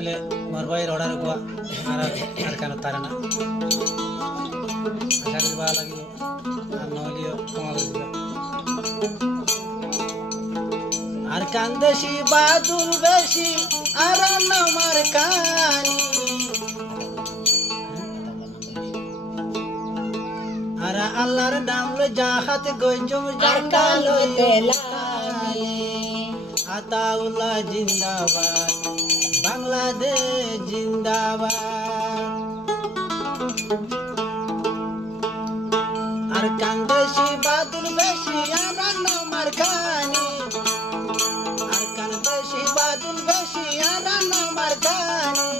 বেলে মোর ভাইয়ের অর্ডার গোয়া আর কেন তারে না আশা করি ভালো লাগিব আর নহলিও ক্ষমা করে দিবে আর কান্দেশি বাদুল বেশি আর আমার কানি আর আল্লাহর নাম লো জাহাত গজম জাকালো তেলানি আতাউল্লাহ জিন্দাবাদ বাংলাদেশ জিন্দাবাদ আর কান্দেশি বাদুল বেশি আর আমার কানি আর কান্দেশি বাদুল বেশি আর আমার কানি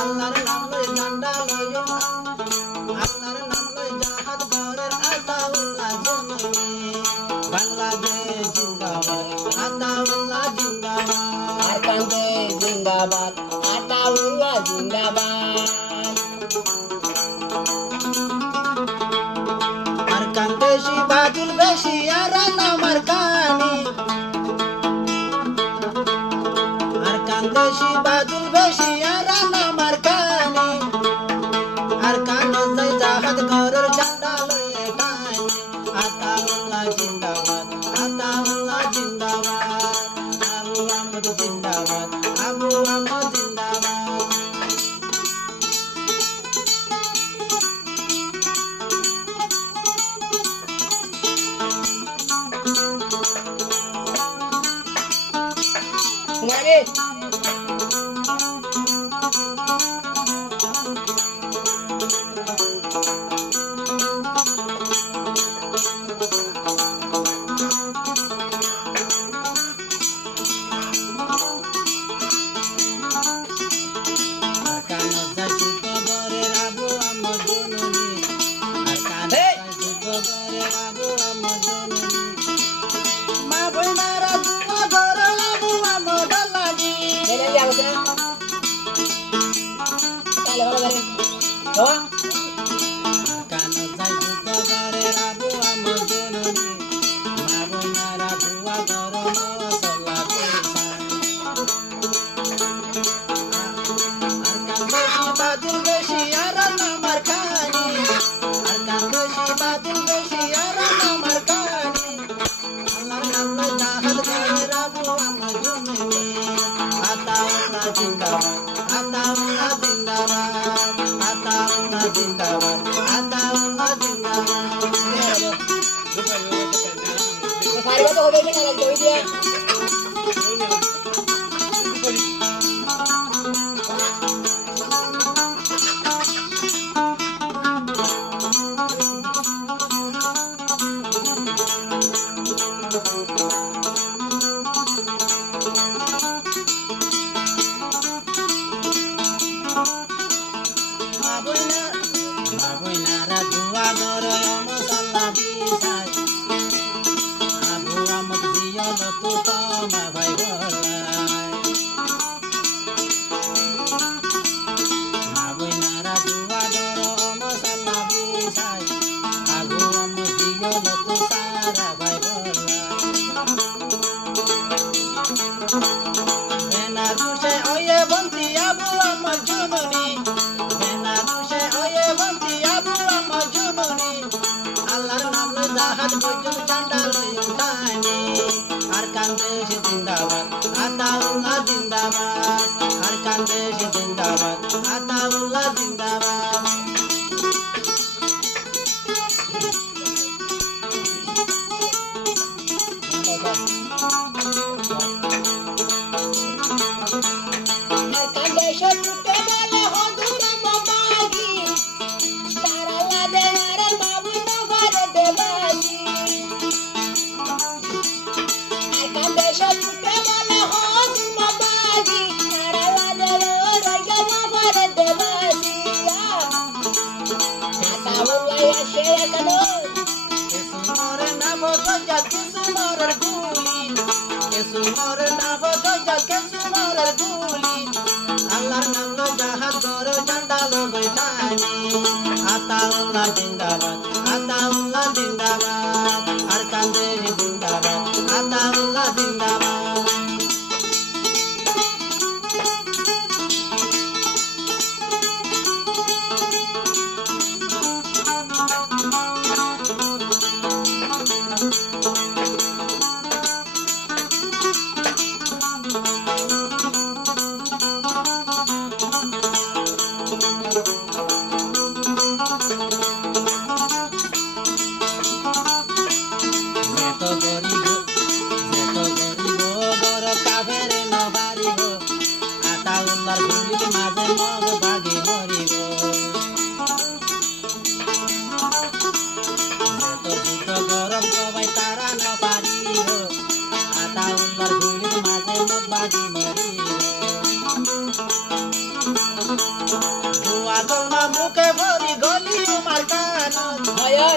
আল্লাহর নাম লো ডান্ডা লয় আল্লাহর নাম লো জাহাদ ঘরের আতাউল্লাহ জননী বাংলাদেশ জিন্দাবাদ আতাউল্লাহ জিন্দাবাদ আর কান্দে জিন্দাবাদ আতাউল্লাহ জিন্দাবাদ আর কান্দেশি বাদুল বেশি আর আমার কানি আর কান্দেশি বাদুল বেশি আর আমার কানি আর কানন জাহাদ ঘরের ঝান্ডা লয়ে টানি আতাউল্লাহ জিন্দাবাদ আতাউল্লাহ জিন্দাবাদ আবু আহমদ জিন্দাবাদ আবু আহমদ জিন্দাবাদ নারে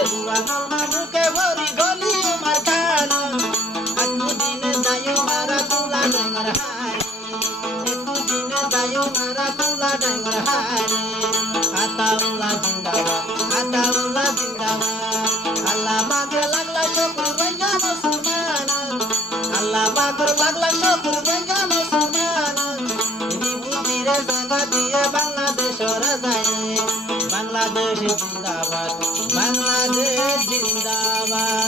Buanal muke bori goli umar kano. Aku dine dayo marakula dengar hari. Aku dine dayo marakula dengar hari. Ataullah zindabad, ataullah zindabad. Allah bakar lagla syukur banja Musliman. Allah bakar lagla syukur banja Musliman. Ibu dire zaga dia Bangladesh razai. Bangladesh zindabad, Bangladesh zindabad.